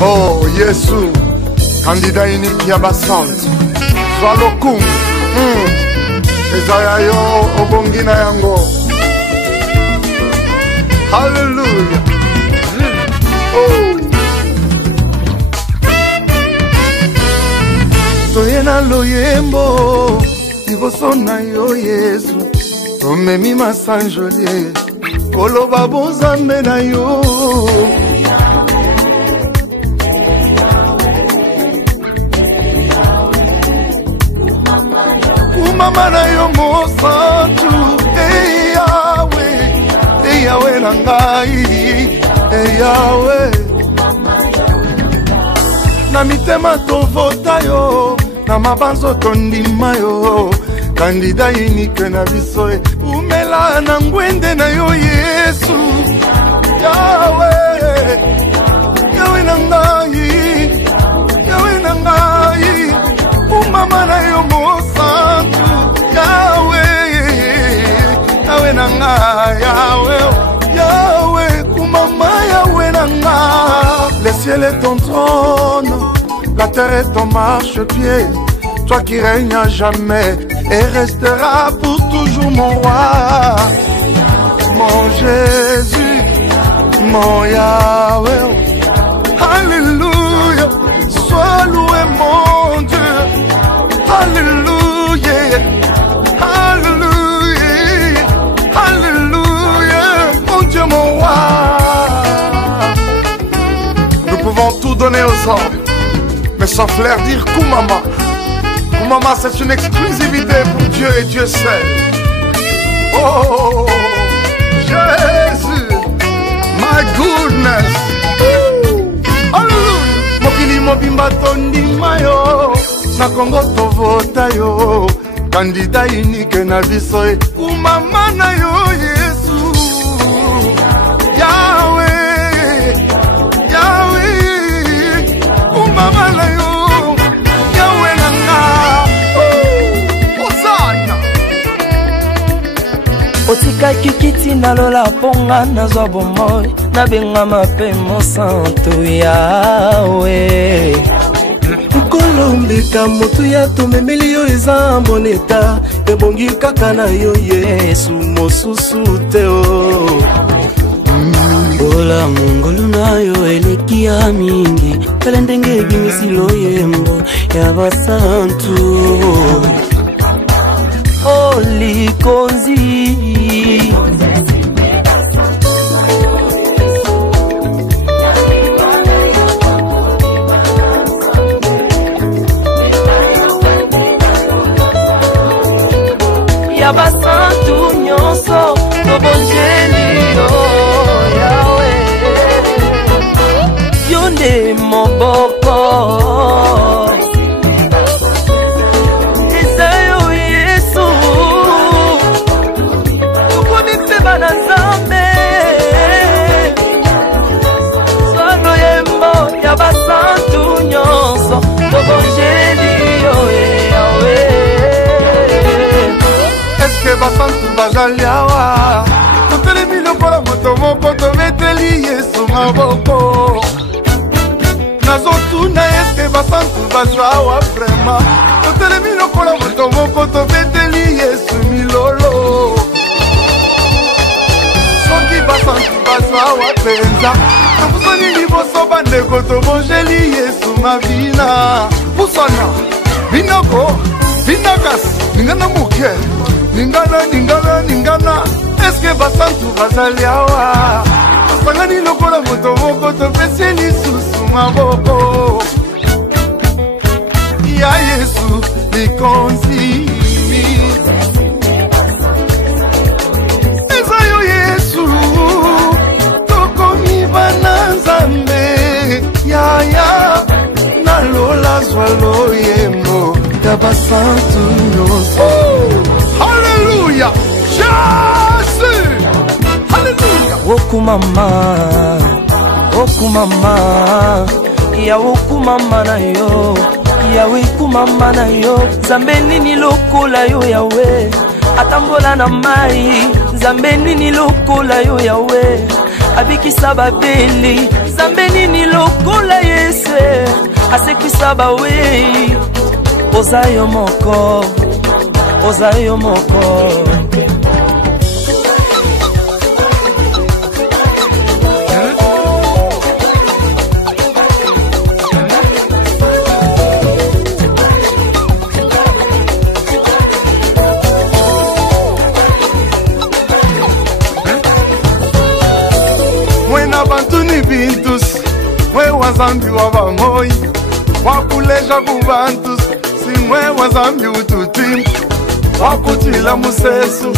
Oh Yesu, candidat unique ya basante zwa lokumu ezaya yo obongina yango. Hallelujah. Toyena loyembo liboso na yo Yesu, tomemi masanjolie koloba bonzambe na yo. Kumama na yo mosantu, Yahweh na ngai, Yahweh. Na mitema tovota yo, na mabanzo tondima yo, kandida unique na biso umela na ngwende na yo Yesu. Yahweh, Yahweh na ngai, Yahweh na ngai. Kumama na yo mosantu, Yahweh, Yahweh na ngai, Yahweh, Yahweh. Kumama Yahweh na ngai. Le ciel est ton trône, la terre est ton marchepied, toi qui règnes à jamais et resteras pour toujours mon roi, mon Jésus, mon Yahweh. Alléluia, sois loué mon Dieu. Alléluia, Alléluia, Alléluia, mon Dieu, mon roi. Nous pouvons tout donner aux hommes, mais sans flair dire Kumama. Kumama, c'est une exclusivité pour Dieu et Dieu seul. Oh, Jésus, my goodness. Hallelujah. Mokili mobimba tondima yo, na Kongo tovota yo, kandida unique na biso Kumama na yo Yesu. Yahweh, Yahweh, Kumama na yo. Otika kikiti na lola ponga na zwa bomoy, na benga mape mosanto Yahweh. Ukolombika motu ya tumemeli yo eza mboneta, ebongi kaka na yo Yesu mosusu teo. Ola mungolu na yo eleki ya mingi, pele ndenge gimisi loyembo ya basantu. Holy Konzi ya basantu nyonso tobonjeli yo Yahweh, yonde moboko basantu nyonso tobonjeli yo Yahweh. Eske basantu bazali awa, totelemi lokola moto moko tobeteli Yesu maboko. Nazotuna eske basantu bazwa awa vraiment, totelemi lokola moto moko tobeteli Yesu milolo. Soki basantu bazwa awa penza, tobusoni liboso bandeko tobonjeli Yesu mabina. Pusana, binoko, binakas, ningana muke, ningana. Eske basantu bazali awa, tosangani lokola moto moko topesi lisusu maboko. Ya Yesu likonzi eza yo Yesu, tokomi bana Nzambe. Yaya nalola zwa loyembo ya basantu nyonso. Hallelujah, Jésus, hallelujah. Okumama, Okumama, ya Okumama na yo, Yahweh Kumama na yo. Nzambe nini lokola yo Yahweh, atambola na mai, Nzambe nini lokola yo Yawe abikisa babeli. Nzambe nini lokola Yesu asekwisa bawei. Oza yo moko, oza yo moko. Bantuni bintus, mwe wazambi wabamoi, wakuleja kubantus, si mwe wazambi ututim, wakutila musesu,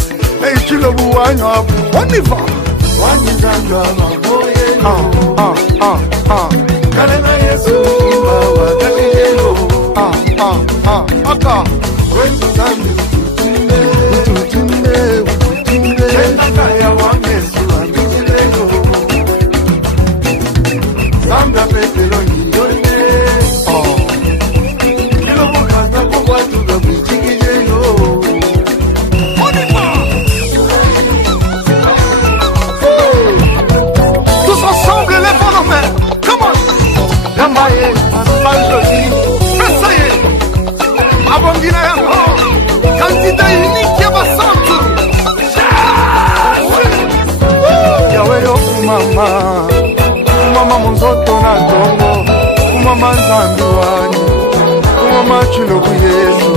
chilo buwanyo abu, waniva, wanizambi wabamoi, kalena Yesu, bawa kalelo, aka, wetu zambi ututimbe, chenaka ya wamesu, Samba pepelo niyone Kilo mukata kwa tuga mchikije yo Tous ensemble, lèvons nos mains. Come on. Yambaye, Aspanjoli, Essaye Abongina yango Candidat unique ya basantu Yawe yo kumama Kumama monzoto na dongo, kumama nzambi wani, kumama chilobu Yesu,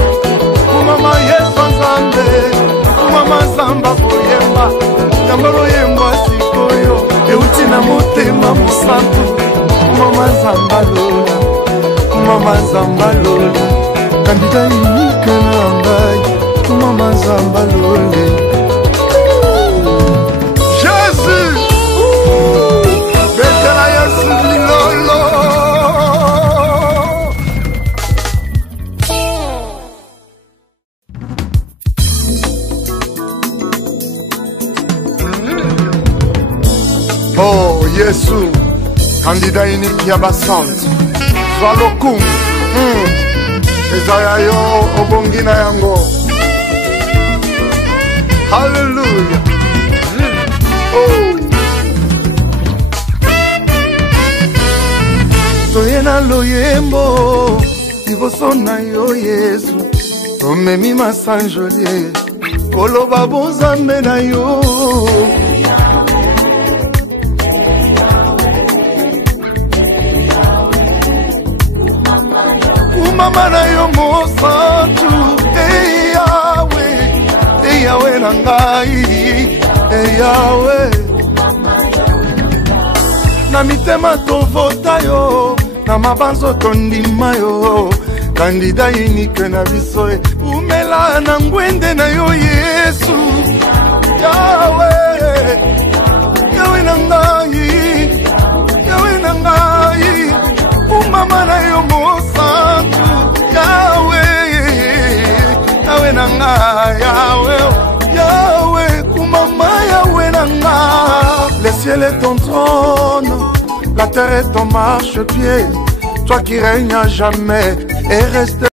kumama Yesu nzambe, kumama nzamba koyemba, yambalo yemba sikoyo, euti na motema musantu, kumama nzamba lola, kumama nzamba lola, kandida unique na ngai, kumama nzamba lola. Jésus! Oh, Yesu, candidat unique ya basante. Sois lokum. Ezaya yo obongina yango. Hallelujah. Oh. Toyena loyembo, liboso na yo Yesu. Omemi masanjoli, koloba bonzambe na yo. Kumama na yo mosantu, Yahweh na ngai, Yahweh. Na mitema tovota yo, na mabanzo tondima yo, kandida unique na biso, umela na ngwende na yo Yesu. Yahweh, Yahweh na ngai, Yahweh na ngai, kumama na yo mosantu, Yahweh, Yahweh na ngai, Yahweh, kumama Yahweh na ngai. Le ciel est ton trône, la terre est ton marchepied, toi qui règnes à jamais et reste